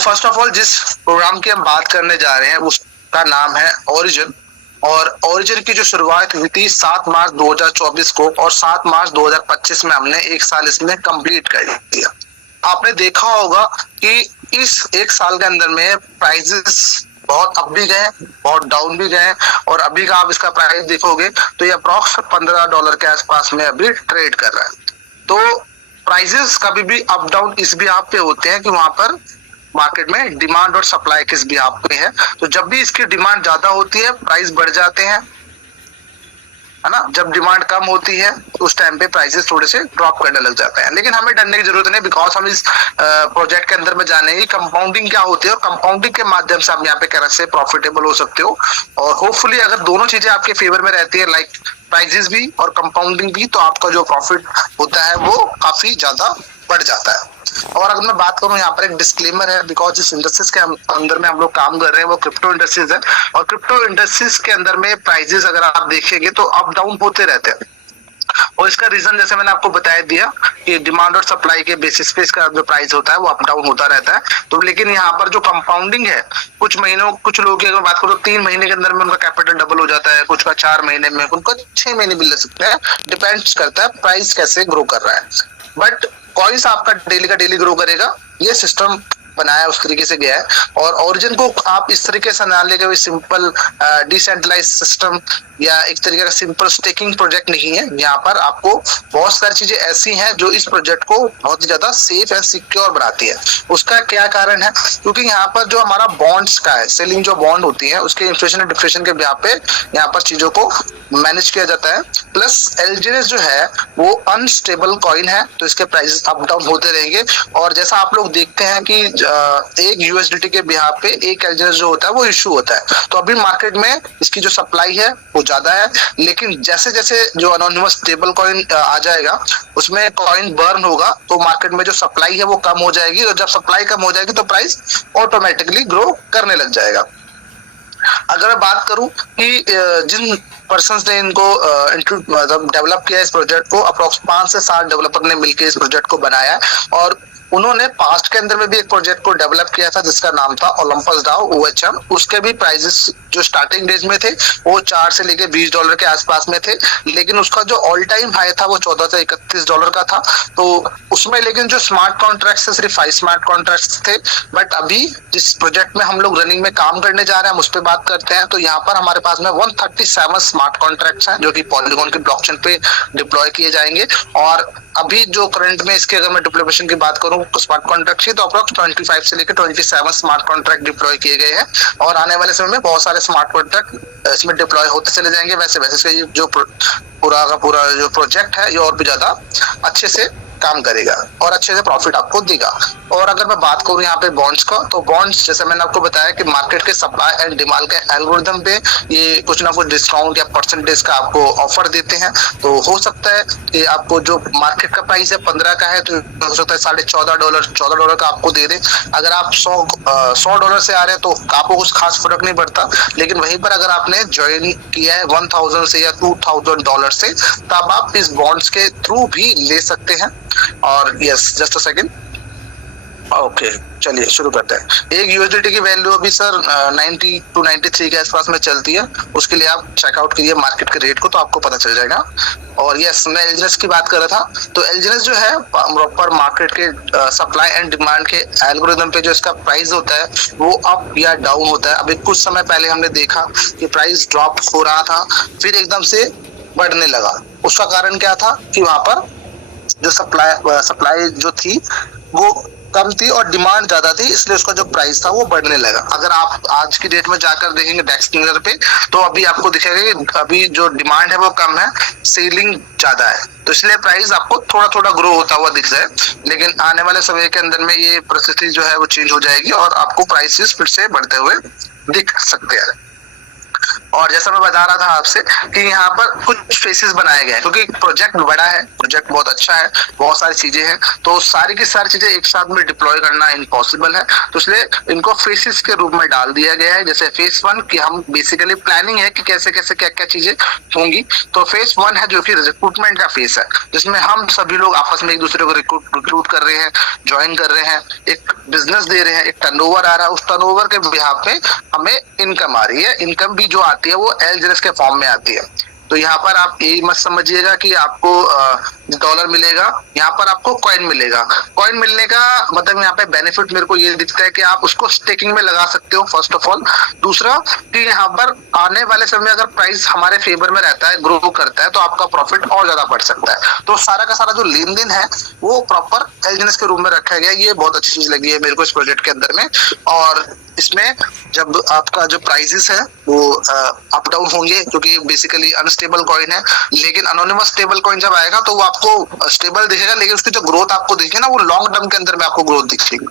First of all जिस programme की हम बात करने जा रहे हैं उसका नाम है ओरिजिन। और ओरिजिन की जो शुरुआत हुई थी 7 मार्च 2024 को, और 7 मार्च 2025 में हमने एक साल इसमें कंप्लीट कर दिया। आपने देखा होगा कि इस एक साल के अंदर में प्राइजेस बहुत अप भी गए, बहुत डाउन भी गए, और अभी का आप इसका प्राइस देखोगे तो ये अप्रॉक्स $15 के आसपास में अभी ट्रेड कर रहा है। तो प्राइजेस कभी भी अप डाउन इस भी आप पे होते हैं कि वहां पर मार्केट में डिमांड और सप्लाई किस भी आप पे है। तो जब भी इसकी डिमांड ज्यादा होती है प्राइस बढ़ जाते हैं, है ना। जब डिमांड कम होती है उस टाइम पे प्राइसेस थोड़े से ड्रॉप करने लग जाते हैं। लेकिन हमें डरने की जरूरत नहीं, बिकॉज हम इस प्रोजेक्ट के अंदर में जानेंगे कंपाउंडिंग क्या होती है, और कंपाउंडिंग के माध्यम से आप यहाँ पे कैसे प्रॉफिटेबल हो सकते हो। और होपफुली अगर दोनों चीजें आपके फेवर में रहती है, लाइक प्राइजेस भी और कंपाउंडिंग भी, तो आपका जो प्रॉफिट होता है वो काफी ज्यादा बढ़ जाता है। और अगर मैं बात करूं, यहाँ पर एक डिस्क्लेमर है, बिकॉज जिस इंडस्ट्रीज के अंदर में हम लोग काम कर रहे हैं वो क्रिप्टो इंडस्ट्रीज है, और क्रिप्टो इंडस्ट्रीज के अंदर में प्राइजेस अगर आप देखेंगे तो अप डाउन होते रहते हैं। और इसका रीजन जैसे मैंने आपको बता दिया कि डिमांड और सप्लाई के बेसिस पे इसका जो प्राइस होता है वो अप डाउन होता रहता है। तो लेकिन यहाँ पर जो कंपाउंडिंग है, कुछ महीनों, कुछ लोगों की अगर बात करो 3 महीने के अंदर में उनका कैपिटल डबल हो जाता है, कुछ का 4 महीने में, उनका 6 महीने भी ले सकते हैं, डिपेंड्स करता है प्राइस कैसे ग्रो कर रहा है। बट कॉइन्स आपका डेली का डेली ग्रो करेगा, ये सिस्टम बनाया उस तरीके से गया है। और ओरिजिन को आप इस तरीके से ना लेके सिंपल डिसेंट्रलाइज सिस्टम या एक तरीके का सिंपल स्टेकिंग प्रोजेक्ट नहीं है। यहाँ पर आपको बहुत सारी चीजें ऐसी हैं जो इस प्रोजेक्ट को बहुत ही ज्यादा सेफ एंड सिक्योर बनाती है। उसका क्या कारण है, क्योंकि यहाँ पर जो हमारा बॉन्ड्स का है, सेलिंग जो बॉन्ड होती है उसके इन्फ्लेशन और डिफ्लेशन के ब्याह पे यहाँ पर चीजों को मैनेज किया जाता है। प्लस एलजीएस जो है वो अनस्टेबल कॉइन है, तो इसके प्राइसेस अप डाउन होते रहेंगे। और जैसा आप लोग देखते हैं कि एक यूएसडीटी के बिहार पे एक एलजीएस जो होता है वो इशू होता है। तो अभी मार्केट में इसकी जो सप्लाई है वो ज्यादा है, लेकिन जैसे जैसे जो अनोनिमस स्टेबल कॉइन आ जाएगा उसमें कॉइन बर्न होगा, तो मार्केट में जो सप्लाई है वो कम हो जाएगी, और जब सप्लाई कम हो जाएगी तो प्राइस ऑटोमेटिकली ग्रो करने लग जाएगा। अगर मैं बात करूं कि जिन पर्सन्स ने इनको मतलब डेवलप किया इस प्रोजेक्ट को, अप्रोक्स 5 से 7 डेवलपर ने मिलकर इस प्रोजेक्ट को बनाया, और उन्होंने पास्ट के अंदर में भी एक प्रोजेक्ट को डेवलप किया था जिसका नाम था ओलंपस डाओ OHM। उसके भी प्राइसेस जो स्टार्टिंग डेज में थे वो 4 से लेके $20 के आसपास में थे, लेकिन उसका जो ऑल टाइम हाई था वो $14 से $31 का था। तो उसमें लेकिन जो स्मार्ट कॉन्ट्रैक्ट्स थे सिर्फ 5 स्मार्ट कॉन्ट्रैक्ट्स थे। बट अभी जिस प्रोजेक्ट में हम लोग रनिंग में काम करने जा रहे हैं हम उस पर बात करते हैं, तो यहाँ पर हमारे पास में 137 स्मार्ट कॉन्ट्रैक्ट्स हैं जो कि पॉलीगॉन की ब्लॉकचेन पे डिप्लॉय किए जाएंगे। और अभी जो करंट में इसके अगर मैं डिप्लॉयमेशन की बात करूं स्मार्ट कॉन्ट्रैक्ट की, तो अप्रोक्स 25 से लेकर 27 स्मार्ट कॉन्ट्रैक्ट डिप्लॉय किए गए हैं, और आने वाले समय में बहुत सारे स्मार्ट कॉन्ट्रैक्ट इसमें डिप्लॉय होते चले जाएंगे। वैसे वैसे जो पूरा का पूरा जो प्रोजेक्ट है ये और भी ज्यादा अच्छे से काम करेगा और अच्छे से प्रॉफिट आपको देगा। और अगर मैं बात करूं यहाँ पे बॉन्ड्स का, तो बॉन्ड्स जैसे मैंने आपको बताया कि मार्केट के सप्लाई एंड डिमांड के एल्गोरिथम पे ये कुछ ना कुछ डिस्काउंट या परसेंटेज का आपको ऑफर देते हैं। तो हो सकता है कि आपको जो मार्केट का प्राइस है 15 का है, तो हो सकता है $14 का आपको दे दे। अगर आप $100 से आ रहे हैं तो आपको कुछ खास फर्क नहीं पड़ता, लेकिन वहीं पर अगर आपने ज्वाइन किया है 1000 से या $2000 से, तब आप इस बॉन्ड्स के थ्रू भी ले सकते हैं। और yes, just a second, okay चलिए शुरू करते हैं। एक यूएसडीटी की वैल्यू अभी सर 90 to 93 के आसपास में चलती है, उसके लिए आप चेकआउट करिए मार्केट के रेट को, तो आपको पता चल जाएगा। और यस, मैं एलजीएस की बात कर रहा था, तो एलजीएस जो है प्रॉपर मार्केट के सप्लाई एंड डिमांड के एल्गोरिथम पे जो इसका प्राइस होता है वो अप या डाउन होता है। अभी कुछ समय पहले हमने देखा कि प्राइस ड्रॉप हो रहा था, फिर एकदम से बढ़ने लगा। उसका कारण क्या था कि वहां पर जो सप्लाई जो थी वो कम थी और डिमांड ज्यादा थी, इसलिए उसका जो प्राइस था वो बढ़ने लगा। अगर आप आज की डेट में जाकर देखेंगे डेक्सनियर पे, तो अभी आपको दिखेगा कि अभी जो डिमांड है वो कम है, सेलिंग ज्यादा है, तो इसलिए प्राइस आपको थोड़ा थोड़ा ग्रो होता हुआ दिख जाए। लेकिन आने वाले समय के अंदर में ये परिस्थिति जो है वो चेंज हो जाएगी और आपको प्राइसेस फिर से बढ़ते हुए दिख सकते हैं। और जैसा मैं बता रहा था आपसे कि यहाँ पर कुछ फेसेस बनाए गए हैं, क्योंकि प्रोजेक्ट बड़ा है, प्रोजेक्ट बहुत अच्छा है, बहुत सारी चीजें हैं, तो सारी की सारी चीजें एक साथ में डिप्लॉय करना इम्पॉसिबल है। तो इसलिए इनको फेसेस के रूप में डाल दिया गया है। जैसे फेस 1 की हम बेसिकली प्लानिंग है कि कैसे कैसे क्या क्या चीजें होंगी। तो फेस 1 है जो कि रिक्रूटमेंट का फेस है, जिसमें हम सभी लोग आपस में एक दूसरे को रिक्रूट कर रहे हैं, ज्वाइन कर रहे हैं, एक बिजनेस दे रहे हैं, एक टर्नओवर आ रहा है, उस टर्नओवर के बिहाफ पे हमें इनकम आ रही है। इनकम भी जो आती है वो एलजीएस के फॉर्म में आती है। तो यहाँ पर आप यही मत समझिएगा कि आपको डॉलर मिलेगा, यहाँ पर आपको कॉइन मिलेगा। कॉइन मिलने का मतलब यहाँ पे बेनिफिट मेरे को ये दिखता है कि आप उसको स्टेकिंग में लगा सकते हो फर्स्ट ऑफ ऑल। दूसरा कि यहाँ पर आने वाले समय अगर प्राइस हमारे फेवर में रहता है, ग्रो करता है, तो आपका प्रॉफिट और ज्यादा बढ़ सकता है। तो सारा का सारा जो लेन देन है वो प्रॉपर एलजीएस के रूप में रखा गया। ये बहुत अच्छी चीज लगी है मेरे को इस प्रोजेक्ट के अंदर में। और इसमें जब आपका जो प्राइसेस है वो अप डाउन होंगे, क्योंकि बेसिकली अनस्टेबल कॉइन है, लेकिन अनोनिमस स्टेबल कॉइन जब आएगा तो वो आपको स्टेबल दिखेगा, लेकिन उसकी जो ग्रोथ आपको दिखेगी ना वो लॉन्ग टर्म के अंदर में आपको ग्रोथ दिखेगी।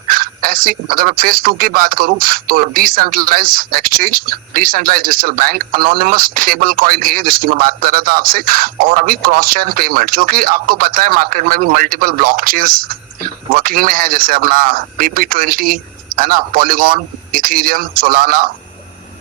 ऐसी अगर मैं फेज 2 की बात करूं तो decentralize exchange, decentralize digital bank, anonymous stable coin है जिसकी मैं बात कर रहा था आपसे, और अभी क्रॉस चेन पेमेंट, जो कि आपको पता है मार्केट में भी मल्टीपल ब्लॉकचेन्स वर्किंग में है, जैसे अपना PP20 है ना, पॉलीगॉन, इथेरियम, सोलाना।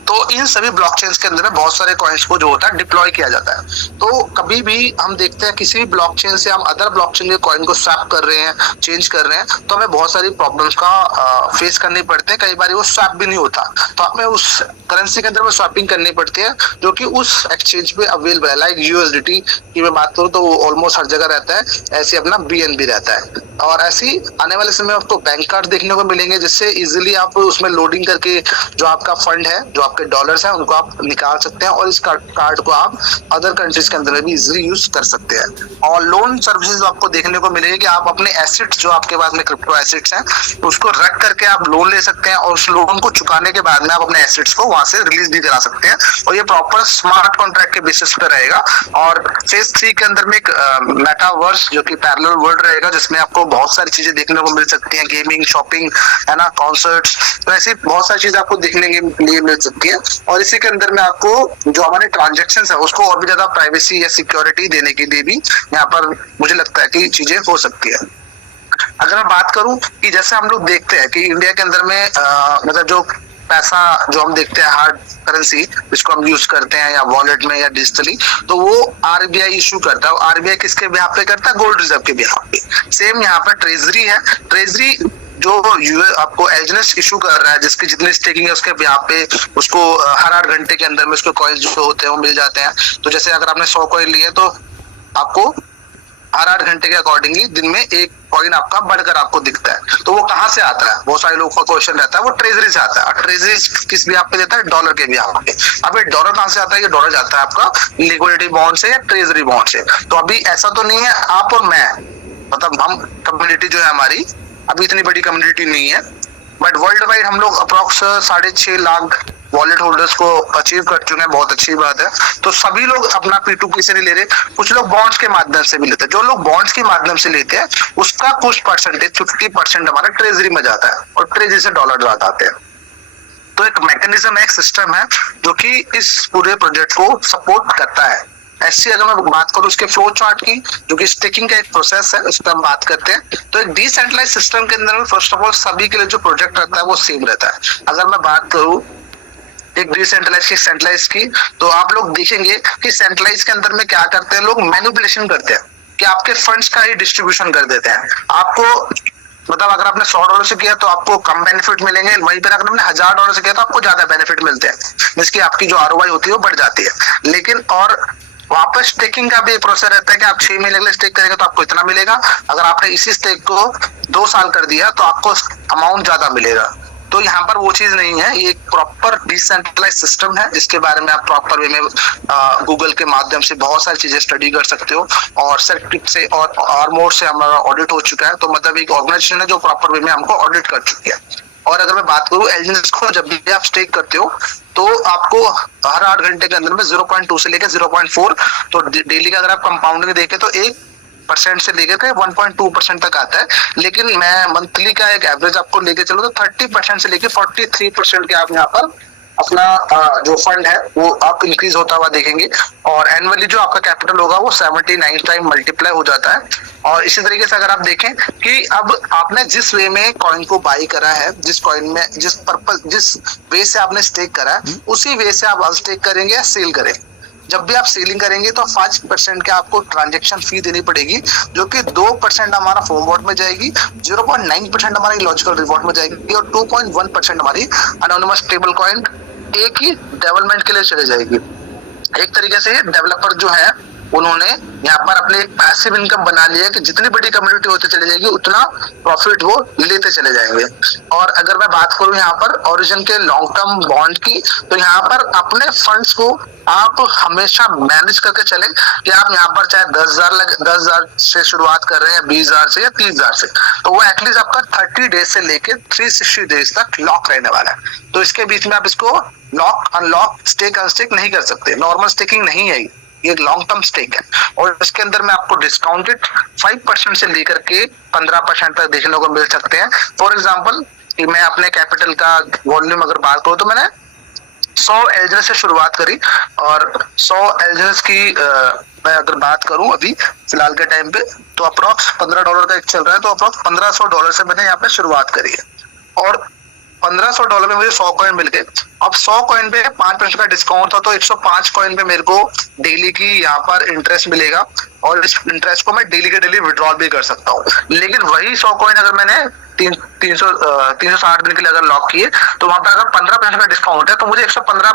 तो इन सभी ब्लॉकचेन्स के अंदर में बहुत सारे कॉइन्स को जो होता है डिप्लॉय किया जाता है। तो कभी भी हम देखते हैं किसी भी ब्लॉकचेन से हम अदर ब्लॉकचेन के कॉइन को स्वैप कर रहे हैं, चेंज कर रहे हैं, तो हमें बहुत सारी प्रॉब्लम्स का फेस करनी पड़ते हैं। कई बार वो स्वैप भी नहीं होता, तो हमें उस करेंसी के अंदर में स्वैपिंग करनी पड़ती है जो कि उस एक्सचेंज पे अवेलेबल है। लाइक यूएसडीटी की मैं बात करूँ तो वो ऑलमोस्ट हर जगह रहता है, ऐसे अपना BNB रहता है। और ऐसी आने वाले समय में आपको बैंक कार्ड देखने को मिलेंगे, जिससे इजीली आप उसमें लोडिंग करके जो आपका फंड है, जो आपके डॉलर्स हैं, उनको आप निकाल सकते हैं, और इस कार्ड को आप अदर कंट्रीज के अंदर में भी इजीली यूज कर सकते हैं। और लोन सर्विसेज आपको देखने को मिलेगी कि आप अपने एसेट्स जो आपके पास में क्रिप्टो एसेट्स हैं उसको रख करके आप लोन ले सकते हैं, और उस लोन को चुकाने के बाद में आप अपने एसेट्स को वहां से रिलीज भी करा सकते हैं। और ये प्रॉपर स्मार्ट कॉन्ट्रैक्ट के बेसिस पे रहेगा। और फेज 3 के अंदर में एक मेटावर्स जो कि पैरेलल वर्ल्ड रहेगा, जिसमें आपको बहुत सारी चीजें देखने को मिल सकती हैं, गेमिंग, शॉपिंग, है ना, कॉन्सर्ट्स, तो ऐसी बहुत सारी चीजें आपको देखने के लिए मिल सकती है। और इसी के अंदर में आपको जो हमारे ट्रांजैक्शन है उसको और भी ज्यादा प्राइवेसी या सिक्योरिटी देने के लिए भी यहाँ पर मुझे लगता है कि चीजें हो सकती है। अगर मैं बात करूं कि जैसे हम लोग देखते हैं कि इंडिया के अंदर में मतलब जो पैसा जो हम देखते हैं हार्ड करेंसी जिसको हम यूज करते हैं या वॉलेट में या डिजिटली, तो वो RBI इशू करता है। RBI किसके बिहाफ पे करता है? गोल्ड रिजर्व के बिहाफ पे। सेम यहाँ पर ट्रेजरी है। ट्रेजरी जो आपको एलजीएस इशू कर रहा है, जिसकी जितनी स्टेकिंग है उसके बिहाफ पे उसको हर 8 घंटे के अंदर में उसके कॉइन्स जो होते हैं वो मिल जाते हैं। तो जैसे अगर आपने 100 कॉइन लिए तो आपको हर 8 घंटे के अकॉर्डिंगली दिन में एक कॉइन आपका बढ़कर आपको दिखता है। तो वो कहाँ से आता है? बहुत सारे लोगों का क्वेश्चन रहता है, वो ट्रेजरी से आता है। और ट्रेजरी किस बिहाफ पे देता है? डॉलर के बिहाफ पे। अब ये डॉलर कहाँ से आता है? ये डॉलर जाता है आपका लिक्विडिटी बॉन्ड से या ट्रेजरी बॉन्ड से। तो अभी ऐसा तो नहीं है आप और मैं, मतलब हम कम्युनिटी जो है हमारी अभी इतनी बड़ी कम्युनिटी नहीं है, बट वर्ल्ड वाइड हम लोग अप्रोक्स 6.5 लाख वॉलेट होल्डर्स को अचीव कर चुके हैं। बहुत अच्छी बात है। तो सभी लोग अपना P2P से नहीं ले रहे, कुछ लोग बॉन्ड्स के माध्यम से भी लेते हैं। जो लोग बॉन्ड्स के माध्यम से लेते हैं उसका कुछ परसेंटेज 50% हमारा ट्रेजरी में जाता है, और ट्रेजरी से डॉलर ज्यादा आते हैं। तो एक मैकेनिज्म है, एक सिस्टम है जो कि इस पूरे प्रोजेक्ट को सपोर्ट करता है। ऐसी अगर मैं बात करूं उसके फ्लो चार्ट की, जो कि स्टेकिंग का एक प्रोसेस है, उस पर हम बात करते हैं। तो एक डिसेंट्रलाइज सिस्टम के अंदर में फर्स्ट ऑफ ऑल सभी के लिए जो प्रोजेक्ट रहता है वो सेम रहता है। अगर मैं बात करूं एक डिसेंट्रलाइज की, सेंट्रलाइज की, तो आप लोग देखेंगे कि सेंट्रलाइज के अंदर में क्या करते हैं लोग? मैनिपुलेशन करते हैं कि आपके फंड्स का ही डिस्ट्रीब्यूशन कर देते हैं। आपको मतलब अगर आपने $100 से किया तो आपको कम बेनिफिट मिलेंगे, वहीं पर अगर आपने $1000 से किया तो आपको ज्यादा बेनिफिट मिलते हैं, जिसकी आपकी जो ROI होती है वो बढ़ जाती है। लेकिन और वापस स्टेकिंग का भी प्रोसेस रहता है कि आप 6 महीने के लिए स्टेक करेंगे तो आपको इतना मिलेगा। अगर आपने इसी स्टेक को 2 साल कर दिया तो आपको अमाउंट ज्यादा मिलेगा। तो यहाँ पर वो चीज नहीं है, ये एक प्रॉपर डिसेंट्रलाइज सिस्टम है। इसके बारे में आप प्रॉपर वे में गूगल के माध्यम से बहुत सारी चीजें स्टडी कर सकते हो। और सेक्टिक से और आर्मोर से हमारा ऑडिट हो चुका है, तो मतलब एक ऑर्गेनाइजेशन है जो प्रॉपर वे में हमको ऑडिट कर चुकी है। और अगर मैं बात करूं एलजीएस को, जब भी आप स्टेक करते हो तो आपको हर 8 घंटे के अंदर में 0.2 से लेकर 0.4, तो डेली का अगर आप कंपाउंडिंग देखें तो 1% से लेकर 1.2% तक आता है। लेकिन मैं मंथली का एक एवरेज आपको लेके चलो तो 30% से लेकर 43% के आप यहाँ पर अपना जो फंड है वो आप इंक्रीज होता हुआ देखेंगे, और एनुअली जो आपका कैपिटल होगा वो 79 टाइम मल्टीप्लाई हो जाता है। और इसी तरीके से अगर आप देखें कि अब आपने जिस वे में कॉइन को बाई करा है, जिस कॉइन में जिस वे से आपने स्टेक करा है, उसी वे से आप अनस्टेक करेंगे या सेल करें। जब भी आप सेलिंग करेंगे तो 5% के आपको ट्रांजेक्शन फी देनी पड़ेगी, जो कि 2% हमारा फोम वॉट में जाएगी, 0.9% हमारी लॉजिकल रिवॉर्ड में जाएगी, और 2.1% हमारी अनोनिमस स्टेबल कॉइन एक ही डेवलपमेंट के लिए चले जाएगी। एक तरीके से डेवलपर जो है उन्होंने यहाँ पर अपने पैसिव इनकम बना लिया कि जितनी बड़ी कम्युनिटी होती चली जाएगी उतना प्रॉफिट वो लेते चले जाएंगे। और अगर मैं बात करूं यहाँ पर ओरिजिन के लॉन्ग टर्म बॉन्ड की, तो यहाँ पर अपने फंड्स को आप हमेशा मैनेज करके चले कि आप यहाँ पर चाहे 10,000 से शुरुआत कर रहे हैं, 20,000 से या 30,000 से, तो वो एटलीस्ट आपका 30 डेज से लेके 360 डेज तक लॉक रहने वाला है। तो इसके बीच में आप इसको लॉक अनलॉक स्टेक अनस्टेक नहीं कर सकते, नॉर्मल स्टेकिंग नहीं है, ये लॉन्ग टर्म स्टेक है। और इसके अंदर में आपको डिस्काउंटेड 5% से लेकर के 15% तक देखने को मिल सकते हैं। फॉर एग्जाम्पल मैं अपने कैपिटल का वॉल्यूम अगर बात करूं तो मैंने 100 एलजीएस से शुरुआत करी, और 100 एलजीएस की मैं अगर बात करूं अभी फिलहाल के टाइम पे, तो अप्रोक्स $15 का एक चल रहा है, तो अप्रोक्स $1500 से मैंने यहाँ पे शुरुआत करी है, और $1500 में मुझे 100 कॉइन मिल गए। अब 100 कॉइन पे 5% का डिस्काउंट था, तो 105 कॉइन पे मेरे को डेली की यहाँ पर इंटरेस्ट मिलेगा, और इस इंटरेस्ट को मैं डेली के डेली विड्रॉल भी कर सकता हूँ। लेकिन वही 100 कॉइन अगर मैंने 360 दिन के लिए अगर लॉक किए, तो वहां पर अगर 15% का डिस्काउंट है, तो मुझे 115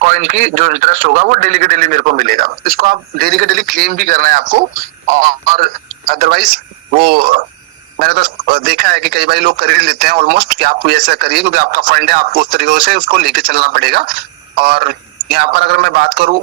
कॉइन की जो इंटरेस्ट होगा वो डेली के डेली मेरे को मिलेगा। इसको आप डेली के डेली क्लेम भी करना है आपको, और अदरवाइज वो मैंने तो देखा है कि कई बार लोग कर ही लेते हैं ऑलमोस्ट, कि आप ऐसा करिए क्योंकि आपका फंड है, आपको उस तरीके से उसको लेके चलना पड़ेगा। और यहाँ पर अगर मैं बात करूं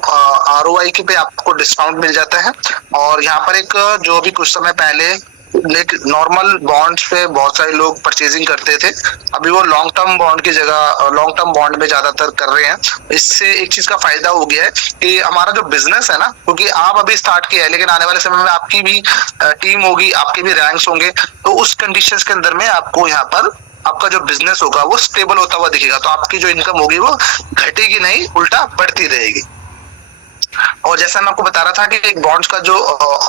आरओआई की पे आपको डिस्काउंट मिल जाता है, और यहाँ पर एक जो भी कुछ समय पहले नॉर्मल बॉन्ड्स पे बहुत सारे लोग परचेजिंग करते थे, अभी वो लॉन्ग टर्म बॉन्ड की जगह लॉन्ग टर्म बॉन्ड में ज्यादातर कर रहे हैं। इससे एक चीज का फायदा हो गया है कि हमारा जो बिजनेस है ना, क्योंकि आप अभी स्टार्ट किया है, लेकिन आने वाले समय में आपकी भी टीम होगी, आपके भी रैंक्स होंगे, तो उस कंडीशंस के अंदर में आपको यहाँ पर आपका जो बिजनेस होगा वो स्टेबल होता हुआ दिखेगा। तो आपकी जो इनकम होगी वो घटेगी नहीं, उल्टा बढ़ती रहेगी। और जैसा मैं आपको बता रहा था कि एक बॉन्ड्स का जो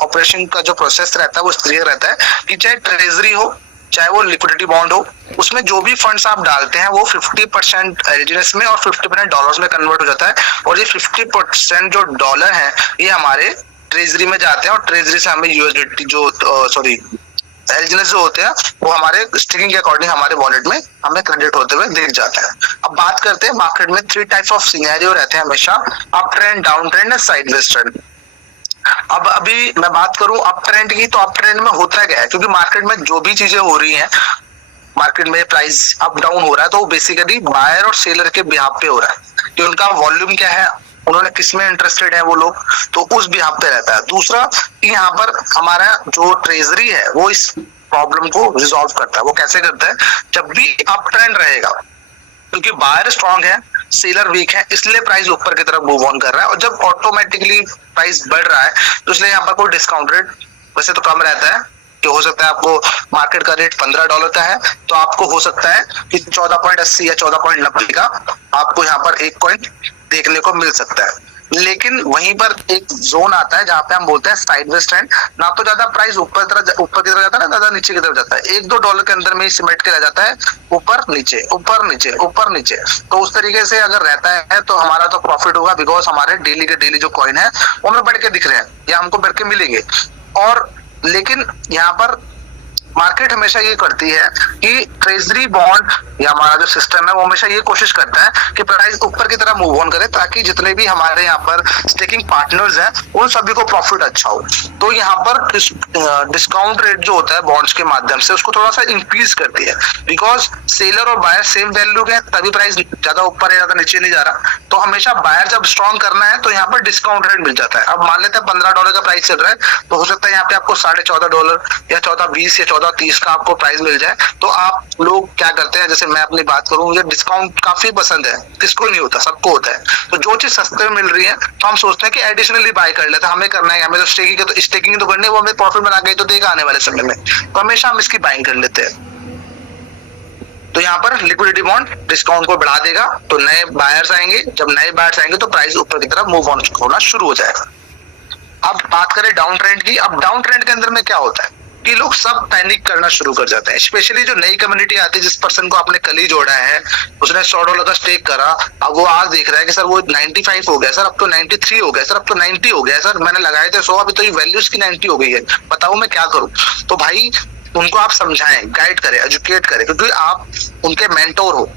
ऑपरेशन का जो प्रोसेस रहता है वो इस तरीके रहता है कि चाहे ट्रेजरी हो, चाहे वो लिक्विडिटी बॉन्ड हो, उसमें जो भी फंड्स आप डालते हैं वो 50% एलजीएस में और 50% डॉलर्स में कन्वर्ट हो जाता है। और ये 50% जो डॉलर है ये हमारे ट्रेजरी में जाते हैं, और ट्रेजरी से हमें यूएसडीटी जो एलजीएस जो होते हैं वो हमारे स्टेकिंग के अकॉर्डिंग हमारे वॉलेट में हमें क्रेडिट होते हुए दिख जाता है। अब बात करते हैं मार्केट में 3 टाइप्स ऑफ सिनेरियो रहते हैं हमेशा, up trend, down trend and sideways trend. अब अभी मैं बात करूं अप ट्रेंड की, तो अप ट्रेंड में होता क्या है, क्योंकि मार्केट में जो भी चीजें हो रही हैं, मार्केट में प्राइस अप डाउन हो रहा है, तो वो बेसिकली बायर और सेलर के बिहाफ पे हो रहा है कि उनका वॉल्यूम क्या है, उन्होंने किसमें इंटरेस्टेड है वो लोग, तो उस बिहाफ पे रहता है। दूसरा कि यहाँ पर हमारा जो ट्रेजरी है वो इस प्रॉब्लम को रिजॉल्व करता है। वो कैसे करता है, जब भी अप ट्रेंड रहेगा, क्योंकि बायर स्ट्रांग है, सेलर वीक है, इसलिए प्राइस ऊपर की तरफ मूव ऑन कर रहा है, और जब ऑटोमेटिकली प्राइस बढ़ रहा है तो इसलिए यहाँ पर कोई डिस्काउंट रेट वैसे तो कम रहता है, कि हो सकता है आपको मार्केट का रेट $15 का है, तो आपको हो सकता है कि 14.80 या 14.90 का आपको यहाँ पर एक कॉइन देखने को मिल सकता है। लेकिन वहीं पर एक जोन आता है जहां पे हम बोलते हैं साइडवेज ट्रेंड, ना तो ज्यादा प्राइस ऊपर की तरफ जाता है, ना ज्यादा नीचे की तरफ जाता है, $1-2 के अंदर में ही सिमट के रह जाता है, ऊपर नीचे ऊपर नीचे ऊपर नीचे। तो उस तरीके से अगर रहता है तो हमारा तो प्रॉफिट होगा, बिकॉज हमारे डेली के डेली जो कॉइन है वो हमें बढ़ के दिख रहे हैं या हमको बढ़ के मिलेंगे। और लेकिन यहाँ पर मार्केट हमेशा ये करती है कि ट्रेजरी बॉन्ड या हमारा जो सिस्टम है वो हमेशा ये कोशिश करता है कि प्राइस ऊपर की तरफ मूव ऑन करे, ताकि जितने भी हमारे यहाँ पर स्टेकिंग पार्टनर्स हैं उन सभी को प्रॉफिट अच्छा हो। तो यहाँ पर डिस्काउंट रेट जो होता है बॉन्ड्स के माध्यम से उसको थोड़ा सा इंक्रीज करती है, बिकॉज सेलर और बायर सेम वैल्यू के, तभी प्राइस ज्यादा ऊपर है ज्यादा नीचे नहीं जा रहा। तो हमेशा बायर जब स्ट्रॉन्ग करना है तो यहाँ पर डिस्काउंट रेट मिल जाता है। अब मान लेते हैं $15 का प्राइस चल रहा है, तो हो सकता है यहाँ पे आपको $14.5 या 14.20 या 14.30 का आपको प्राइस मिल जाए। तो आप लोग क्या करते हैं, जैसे मैं अपनी बात करूं, मुझे डिस्काउंट काफी पसंद है, किसको नहीं होता, सबको होता है। तो जो चीज सस्ते में मिल रही है तो हम सोचते हैं कि एडिशनली बाय कर लेते हैं, हमें करना है, हमें तो स्टेकिंग तो करनी है, वो हमें प्रॉफिट बना के तो देगा आने वाले समय में, तो हमेशा हम इसकी बाइंग कर लेते हैं। तो यहाँ पर लिक्विडिटी बॉन्ड डिस्काउंट को बढ़ा देगा, तो नए बायर्स आएंगे, जब नए बायर्स आएंगे तो प्राइस ऊपर की तरफ मूव ऑन होना शुरू हो जाएगा। अब बात करें डाउन ट्रेंड की। अब डाउन ट्रेंड के अंदर में क्या होता है कि लोग सब पैनिक करना शुरू कर जाते हैं, स्पेशली जो नई कम्युनिटी आती है, जिस पर्सन को आपने कल ही जोड़ा है, उसने $100 का स्टेक करा, अब वो आज देख रहा है कि सर वो 95 हो गया, सर अब तो 93 हो गया, सर अब तो 90 हो गया, सर मैंने लगाए थे 100, अभी तो ये वैल्यू उसकी 90 हो गई है, बताओ मैं क्या करूं। तो भाई उनको आप समझाएं, गाइड करें, एजुकेट करें, क्योंकि आप उनके मेंटोर हो,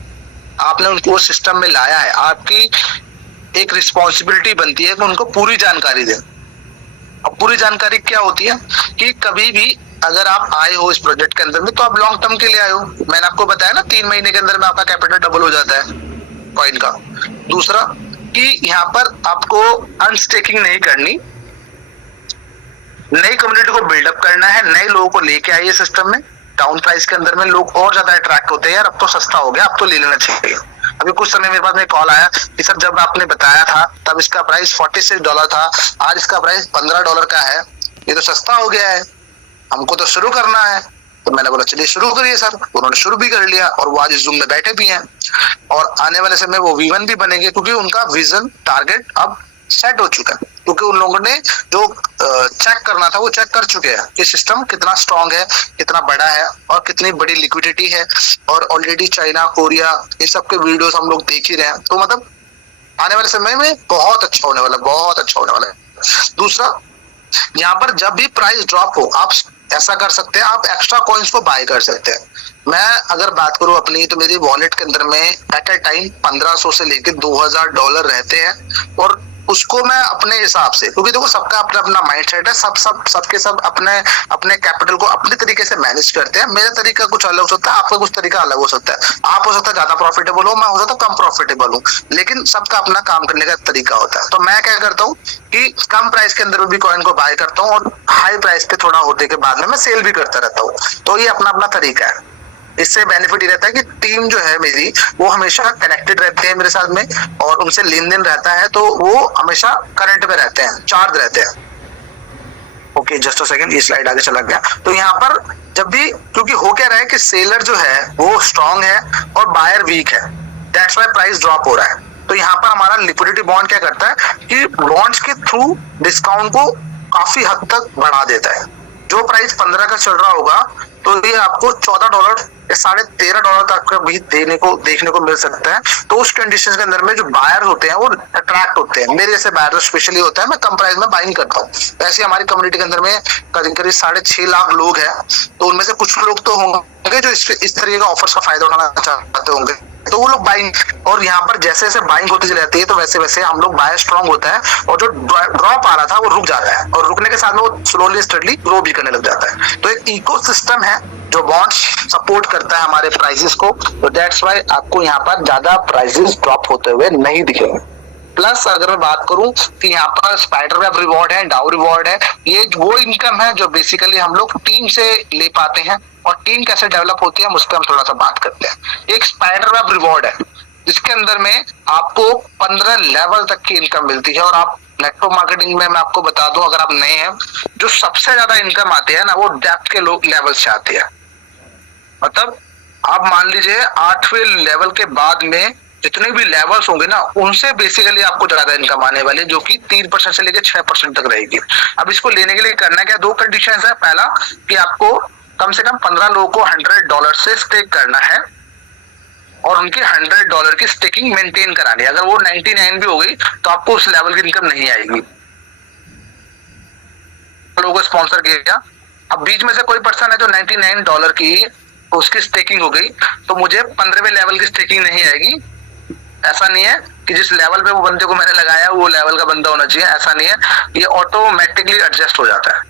आपने उनको सिस्टम में लाया है, आपकी एक रिस्पॉन्सिबिलिटी बनती है कि उनको पूरी जानकारी दें। अब पूरी जानकारी क्या होती है कि कभी भी अगर आप आए हो इस प्रोजेक्ट के अंदर में तो आप लॉन्ग टर्म के लिए आए हो। मैंने आपको बताया ना 3 महीने के अंदर में आपका कैपिटल डबल हो जाता है कॉइन का। दूसरा कि यहाँ पर आपको अनस्टेकिंग नहीं करनी, नई कम्युनिटी को बिल्डअप करना है, नए लोगों को लेके आइए सिस्टम में। डाउन प्राइस के अंदर में लोग और ज्यादा अट्रैक्ट होते हैं, यार अब तो सस्ता हो गया, अब तो ले लेना चाहिए। अभी कुछ समय मेरे पास में कॉल आया कि सर जब आपने बताया था तब इसका प्राइस $46 था, आज इसका प्राइस $15 का है, ये तो सस्ता हो गया है, हमको तो शुरू करना है। तो मैंने बोला चलिए शुरू करिए सर। उन्होंने शुरू भी कर लिया और वो आज इस जूम में बैठे भी हैं और आने वाले समय वो V1 भी बनेंगे, क्योंकि उनका विजन टारगेट अब सेट हो चुका है, क्योंकि उन लोगों ने जो चेक करना था वो चेक कर चुके हैं कि सिस्टम कितना स्ट्रांग है, कितना बड़ा है और कितनी बड़ी लिक्विडिटी है। और ऑलरेडी चाइना, कोरिया, ये सब के वीडियोस हम लोग देख ही रहे हैं। तो मतलब आने वाले समय में बहुत अच्छा होने वाला है, बहुत अच्छा होने वाला है। दूसरा, यहाँ पर जब भी प्राइस ड्रॉप हो आप ऐसा कर सकते हैं, आप एक्स्ट्रा कॉइन्स को बाय कर सकते हैं। मैं अगर बात करूं अपनी, तो मेरी वॉलेट के अंदर में एट ए टाइम 1500 से लेके $2000 रहते हैं और उसको मैं अपने हिसाब से, क्योंकि देखो सबका अपना अपना माइंडसेट है, सबके सब अपने अपने कैपिटल को अपने तरीके से मैनेज करते हैं। मेरा तरीका कुछ अलग हो सकता है, आपका कुछ तरीका अलग हो सकता है। आप हो सकता है ज्यादा प्रॉफिटेबल हो, मैं हो सकता है कम प्रॉफिटेबल हूँ, लेकिन सबका अपना काम करने का तरीका होता है। तो मैं क्या करता हूँ कि कम प्राइस के अंदर भी कॉइन को बाय करता हूँ और हाई प्राइस पे थोड़ा होने के बाद में मैं सेल भी करता रहता हूँ। तो ये अपना अपना तरीका है। इससे बेनिफिट ये रहता है कि टीम जो है मेरी वो हमेशा कनेक्टेड रहते हैं मेरे साथ में और उनसे लेन देन रहता है, तो वो हमेशा करंट में रहते हैं, चार्ज रहते हैं। ओके जस्ट अ सेकंड, ये स्लाइड आगे चला गया। तो यहाँ पर जब भी, क्योंकि हो क्या रहा है कि सेलर जो है वो स्ट्रांग है और बायर वीक है, दैट्स व्हाई प्राइस ड्रॉप हो रहा है। तो यहाँ पर हमारा लिक्विडिटी बॉन्ड क्या करता है कि बॉन्ड्स के थ्रू डिस्काउंट को काफी हद तक बढ़ा देता है। जो प्राइस 15 का चल रहा होगा तो ये आपको $14 या $13.5 तक का भी देखने को मिल सकता है। तो उस कंडीशन के अंदर में जो बायर होते हैं वो अट्रैक्ट होते हैं, मेरे जैसे बायर स्पेशली होता है, मैं कम प्राइस में बाइंग करता हूँ। ऐसे हमारी कम्युनिटी के अंदर में करीब करीब 6.5 लाख लोग हैं, तो उनमें से कुछ लोग तो होंगे जो इस तरीके का ऑफर्स का फायदा उठाना चाहते होंगे, तो वो लोग बाइंग, और यहाँ पर जैसे जैसे बाइंग होती चली जाती है तो वैसे वैसे हम लोग बायर स्ट्रांग होता है और जो ड्रॉप आ रहा था वो रुक जाता है और रुकने के साथ में वो स्लोली स्टडली ग्रो भी करने लग जाता है। तो एक इकोसिस्टम है जो बॉन्ड्स सपोर्ट करता है हमारे प्राइसेस को, तो दैट्स व्हाई आपको यहाँ पर ज्यादा प्राइसेस ड्रॉप होते हुए नहीं दिखेंगे। प्लस अगर मैं बात करूं कि यहाँ पर स्पाइडर वेब रिवॉर्ड है, डाउ रिवॉर्ड है, ये वो इनकम है जो बेसिकली हम लोग टीम से ले पाते हैं। और टीम कैसे डेवलप होती है हम उस पर हम थोड़ा सा बात करते हैं। एक स्पाइडर वेब रिवॉर्ड है जिसके अंदर में आपको 15 लेवल तक की इनकम मिलती है। और आप नेटवर्क मार्केटिंग में मैं आपको बता दूं, अगर आप नए हैं, जो सबसे ज्यादा इनकम आती है ना वो डेप्थ के लेवल से आती है। मतलब आप मान लीजिए 8वें लेवल के बाद में जितने भी लेवल्स होंगे ना उनसे बेसिकली आपको ज्यादा इनकम आने वाली है, जो कि 3% से लेकर 6% तक रहेगी। अब इसको लेने के लिए करना क्या, 2 कंडीशन है। पहला कि आपको कम से कम 15 लोगों को $100 से स्टेक करना है और उनकी $100 की स्टेकिंग मेंटेन करानी है। अगर वो 99 भी हो गई तो आपको उस लेवल की इनकम नहीं आएगी। लोगों को स्पॉन्सर किया, अब बीच में से कोई पर्सन है जो $99 की उसकी स्टेकिंग हो गई तो मुझे 15वें लेवल की स्टेकिंग नहीं आएगी। ऐसा नहीं है कि जिस लेवल पे वो बंदे को मैंने लगाया वो लेवल का बंदा होना चाहिए, ऐसा नहीं है, ये ऑटोमेटिकली एडजस्ट हो जाता है।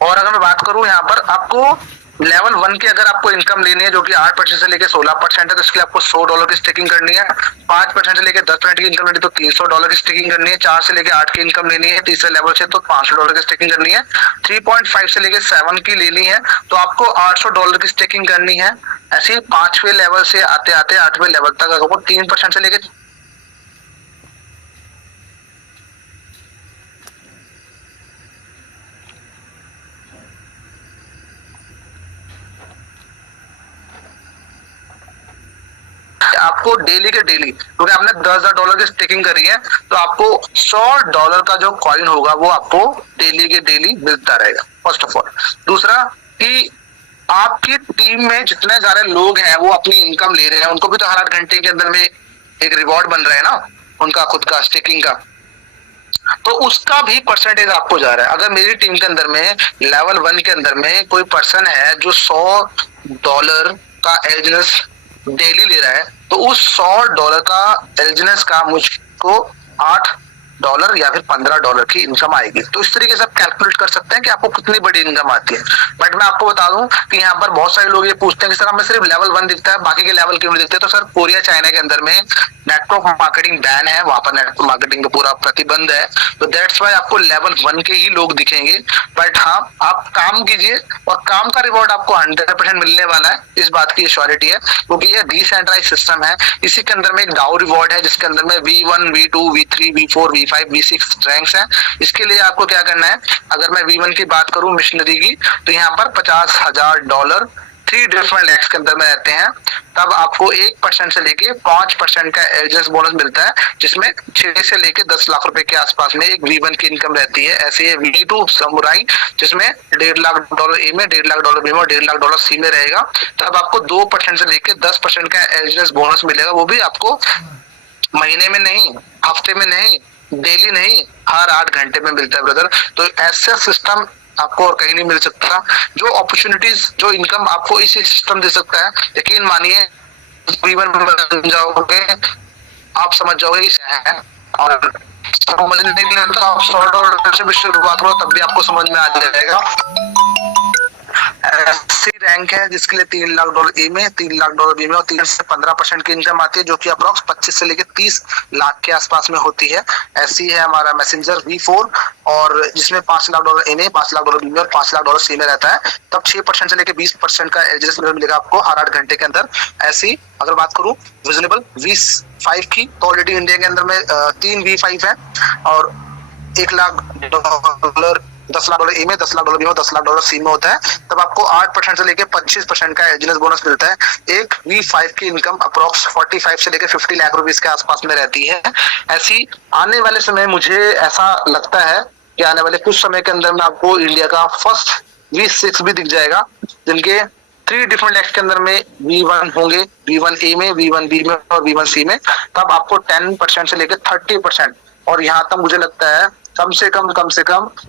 और अगर मैं बात करूं यहाँ पर आपको लेवल 1 की अगर आपको इनकम लेनी है जो कि 8% से लेकर 16% है, तो इसके लिए आपको $100 की स्टेकिंग करनी है। 5% से लेकर 10% की इनकम लेनी है तो $300 की स्टेकिंग करनी है। 4 से लेकर 8 की इनकम लेनी है तीसरे लेवल से तो $500 की स्टेकिंग करनी है। 3.5 से लेकर 7 की लेनी है तो आपको $800 की स्टेकिंग करनी है। ऐसे ही 5वें लेवल से आते आते 8वें लेवल तक आपको 3% से लेकर आपको डेली के डेली, क्योंकि आपने $10,000 की स्टेकिंग करी है, तो आपको $100 का जो कॉइन होगा वो आपको डेली के डेली मिलता रहेगा, फर्स्ट ऑफ ऑल। दूसरा कि आपकी टीम में जितने सारे लोग हैं वो अपनी इनकम ले रहे हैं, उनको भी तो हर 8 घंटे के अंदर में एक रिवॉर्ड बन रहा है ना, उनका खुद का स्टेकिंग का, तो उसका भी परसेंटेज आपको जा रहा है। अगर मेरी टीम के अंदर में लेवल 1 के अंदर में कोई पर्सन है जो $100 का एलिजिनेस डेली ले रहा है, तो उस $100 का एलिजिनेस का मुझको $8 या फिर $15 की इनकम आएगी। तो इस तरीके से आप कैलकुलेट कर सकते हैं कि आपको कितनी बड़ी इनकम आती है। बट मैं आपको बता दूं कि यहाँ पर बहुत सारे लोग ये पूछते हैं कि सर हमें सिर्फ लेवल 1 दिखता है, बाकी के लेवल क्यों नहीं दिखते? तो सर कोरिया चाइना के अंदर में नेटवर्क मार्केटिंग बैन है, वहां पर नेटवर्क मार्केटिंग का पूरा प्रतिबंध है, तो दैट्स वाई आपको लेवल 1 के ही लोग दिखेंगे। बट हाँ, आप काम कीजिए और काम का रिवॉर्ड आपको 100% मिलने वाला है, इस बात की श्योरिटी है, क्योंकि ये डिसेंट्रलाइज सिस्टम है। इसी के अंदर में एक डाउ रिवॉर्ड है जिसके अंदर में V1, V2, V3, V4, V5, V6 ranks हैं। इसके लिए आपको क्या करना है, अगर मैं V1 की बात करूं मिशनरी की, तो यहाँ पर $50,000 3 डिफरेंट लैक्स के अंदर में रहते हैं। तब आपको 1% से लेके 5% का एलिजिनेस बोनस मिलता है, जिसमें 6 से लेके 10 लाख रुपए के आसपास में एक V1 की इनकम रहती है। ऐसे ही V2 समुराई, जिसमें $1.5 लाख ए में, $1.5 लाख बी में और $1.5 लाख सी में रहेगा। तब आपको 2% से लेके 10% का एलिजिनेस बोनस मिलेगा, वो भी आपको महीने में नहीं, हफ्ते में नहीं, डेली नहीं, हर 8 घंटे में मिलता है ब्रदर। तो ऐसा सिस्टम आपको और कहीं नहीं मिल सकता। जो अपॉर्चुनिटीज, जो इनकम आपको इसी सिस्टम दे सकता है, यकीन मानिए जीवन बन जाओगे, आप समझ जाओगे इस है। और समझने के लिए तो आप $100 से भी शुरुआत करो, तब भी आपको समझ में आ जाएगा। ऐसी रैंक है जिसके लिए $3 लाख ए में, $3 लाख बी में और 3 से 15% की इनकम आती है, जो कि अप्रॉक्स 25 से लेकर 30 लाख के आसपास में होती है। ऐसी है हमारा मैसेंजर V4, और जिसमें $5 लाख ए में, $5 लाख बी में और $5 लाख सी में रहता है। तब 6% से लेकर 20% का एडजस्टमेंट मिलेगा आपको हर 8 घंटे के अंदर। ऐसी अगर बात करूं विजनेबल V5 की, तो ऑलरेडी इंडिया के अंदर में 3 V5 है, और $1 लाख, $10 लाख ए में, $10 लाख बी में, $10 लाख सी में होता है। तब आपको 8% से लेकर 25% का एलिजिनेस बोनस मिलता है। एक V5 की इनकम अप्रोक्स 45 से लेकर 50 लाख रुपीस के आसपास में रहती है। ऐसी आने वाले समय मुझे ऐसा लगता है कि आने वाले कुछ समय के अंदर में आपको इंडिया का फर्स्ट V6 भी दिख जाएगा, जिनके 3 डिफरेंट लैक्स के अंदर में V1 होंगे, V1 ए में, V1 बी में और V1 सी में। तब आपको 10% से लेकर 30%, और यहाँ तक मुझे लगता है कम से कम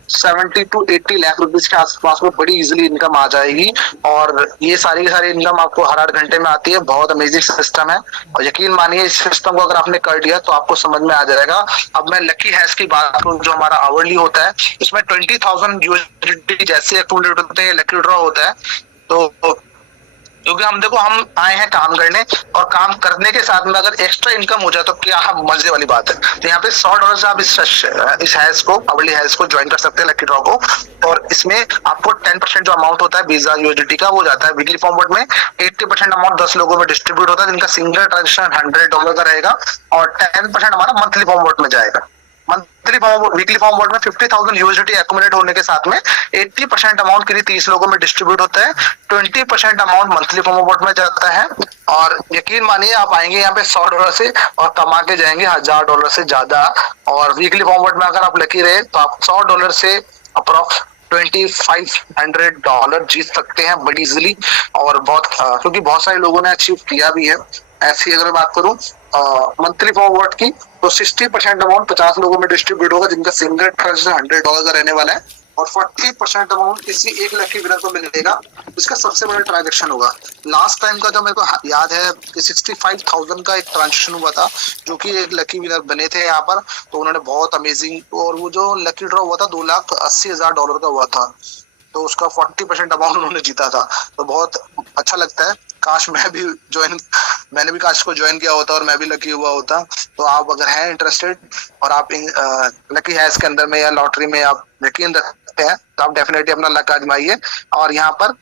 70 to 80 लाख रुपीस के आसपास में बड़ी इजीली इनकम आ जाएगी। और ये सारी की सारी इनकम आपको हर 8 घंटे में आती है। बहुत अमेजिंग सिस्टम है, और यकीन मानिए इस सिस्टम को अगर आपने कर दिया तो आपको समझ में आ जाएगा। अब मैं लकी हैश की बात करूं, जो हमारा आवरली होता है, इसमें 20,000 USDT जैसे एक्यूमुलेट होते हैं, लकी ड्रॉ होता है। तो क्योंकि हम देखो, हम आए हैं काम करने, और काम करने के साथ में अगर एक्स्ट्रा इनकम हो जाए तो क्या मजे वाली बात है। तो यहाँ पे $100 से आप इस हैश को, अवली हैश को ज्वाइन कर सकते हैं, लकी ड्रॉ को। और इसमें आपको 10% जो अमाउंट होता है वीजा USDT का, वो जाता है वीकली फॉर्मेट में। 80% अमाउंट 10 लोगों में डिस्ट्रीब्यूट होता है, जिनका सिंगल ट्रांजेक्शन $100 का रहेगा, और 10% हमारा मंथली फॉर्मेट में जाएगा। मंथली वीकली फॉर्मेट में 50,000 USDT एक्यूमुलेट होने के साथ में 80% अमाउंट किसी 30 लोगों में डिस्ट्रीब्यूट होता है, 20% अमाउंट मंथली फॉर्मेट में जाता है। और यकीन मानिए आप आएंगे यहाँ पे $100 से और कमा के जाएंगे $1,000 से ज्यादा। और वीकली फॉर्मेट में अगर आप लकी रहे तो आप $100 से अप्रोक्स $2,500 जीत सकते हैं बड़ी इजिली। और बहुत क्योंकि बहुत सारे लोगों ने अचीव किया भी है। ऐसी अगर बात करूं मंथली फॉरवर्ड की, तो 60% अमाउंट 50 लोगों में डिस्ट्रीब्यूट होगा, जिनका सिंगल ट्रांजेक्शन $100 का रहने वाला है, और 40% अमाउंट किसी एक लकी विनर को मिलेगा, इसका सबसे बड़ा ट्रांजेक्शन होगा। लास्ट टाइम का जो मेरे को याद है कि 65,000 का एक ट्रांजेक्शन हुआ था, जो कि एक लकी विनर बने थे यहाँ पर, तो उन्होंने बहुत अमेजिंग, और वो जो लकी ड्रॉ हुआ था $2,80,000 का हुआ था, तो उसका 40% अमाउंट उन्होंने जीता था। तो बहुत अच्छा लगता है। काश मैंने भी काश को ज्वाइन किया होता और मैं भी लकी हुआ होता। तो आप अगर हैं इंटरेस्टेड और आप लकी हैश के अंदर में या लॉटरी में आप यकीन रखते हैं, तो आप डेफिनेटली अपना लक आजमाइए। और यहाँ पर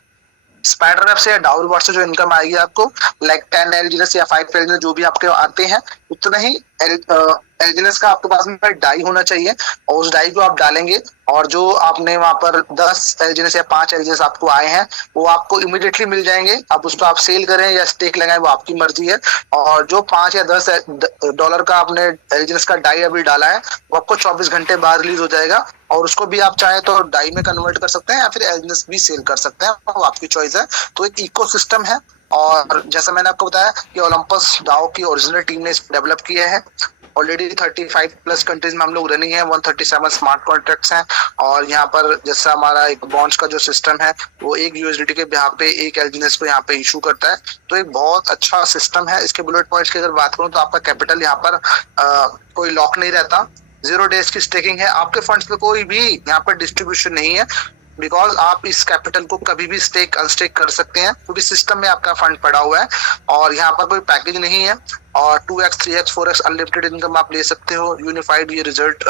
स्पाइडर वेब से या डाउनवर्ड से जो इनकम आएगी आपको, लाइक 10 एलिजिनेस या 5 एलिजिनेस जो भी आपके आते हैं, उतना ही एलजीएनएस का आपके पास में डाई होना चाहिए और उस डाई को आप डालेंगे और जो आपने वहां पर 10 एलजीएनएस या 5 एलजीएनएस आपको आए हैं वो आपको इमीडिएटली मिल जाएंगे। अब उसको आप सेल करें या स्टेक लगाएं वो आपकी मर्जी है। और जो 5 या 10 डॉलर का आपने एलजीएनएस का डाई अभी डाला है वो आपको 24 घंटे बाद रिलीज हो जाएगा और उसको भी आप चाहे तो डाई में कन्वर्ट कर सकते हैं या फिर एलजीएनएस भी सेल कर सकते हैं, वो आपकी चॉइस है। तो एक इकोसिस्टम है और जैसा मैंने आपको बताया कि ओलंपस डाओ की ओरिजिनल टीम ने इसको डेवलप किया है। ऑलरेडी 35 प्लस कंट्रीज में हम लोग रनिंग है, 137 स्मार्ट कॉन्ट्रैक्ट्स हैं और यहाँ पर जैसा हमारा एक बॉन्ड्स का जो सिस्टम है वो एक यूएसडीटी के यहाँ पे एक एलजीएनएस को यहाँ पे इशू करता है। तो एक बहुत अच्छा सिस्टम है। इसके बुलेट पॉइंट्स की अगर बात करूँ तो आपका कैपिटल यहाँ पर कोई लॉक नहीं रहता, 0 डेज की स्टेकिंग है, आपके फंड्स पे कोई भी यहाँ पर डिस्ट्रीब्यूशन नहीं है बिकॉज आप इस कैपिटल को कभी भी स्टेक अनस्टेक कर सकते हैं क्योंकि सिस्टम में आपका फंड पड़ा हुआ है और यहाँ पर कोई पैकेज नहीं है और 2x 3x 4x unlimited income आप ले सकते हो। यूनिफाइड ये रिजल्ट